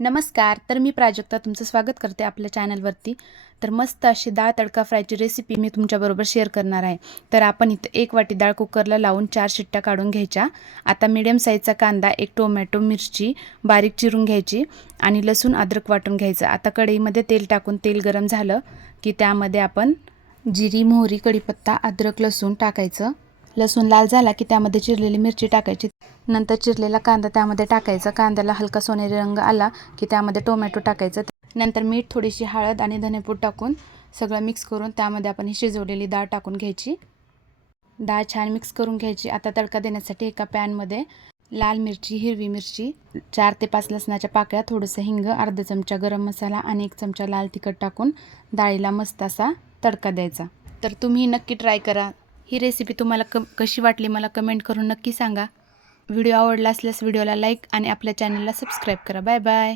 नमस्कार. तर मी प्राजक्ता तुमचं स्वागत करते आपल्या चॅनलवरती. तर मस्त अशी डाळ तडका फ्रायची रेसिपी मी तुमच्याबरोबर शेअर करणार आहे. तर आपण इथं 1 वाटी डाळ कुकरला लावून 4 शिट्ट्या काढून घ्यायच्या. आता मीडियम साईजचा कांदा, 1 टोमॅटो, मिरची बारीक चिरून घ्यायची आणि लसूण अद्रक वाटून घ्यायचं. आता कढईमध्ये तेल टाकून तेल गरम झालं की त्यामध्ये आपण जिरी, मोहरी, कढीपत्ता, अद्रक, लसूण टाकायचं. लसूण लाल झाला की त्यामध्ये चिरलेली मिरची टाकायची. नंतर चिरलेला कांदा त्यामध्ये टाकायचा. कांद्याला हलका सोनेरी रंग आला की त्यामध्ये टोमॅटो टाकायचं. नंतर मीठ, थोडीशी हळद आणि धनेपूड टाकून सगळं मिक्स करून त्यामध्ये आपण ही शिजवलेली डाळ टाकून घ्यायची. डाळ छान मिक्स करून घ्यायची. आता तडका देण्यासाठी एका पॅनमध्ये लाल मिरची, हिरवी मिरची, 4 ते 5 लसणाच्या पाकळ्या, थोडंसं हिंग, अर्धा चमचा गरम मसाला आणि 1 चमचा लाल तिखट टाकून डाळीला मस्त असा तडका द्यायचा. तर तुम्ही नक्की ट्राय करा. ही रेसिपी तुम्हाला कशी वाटली मला कमेंट करून नक्की सांगा. व्हिडिओ आवडला असल्यास व्हिडिओला लाईक आणि आपल्या चॅनलला सबस्क्राईब करा. Bye bye.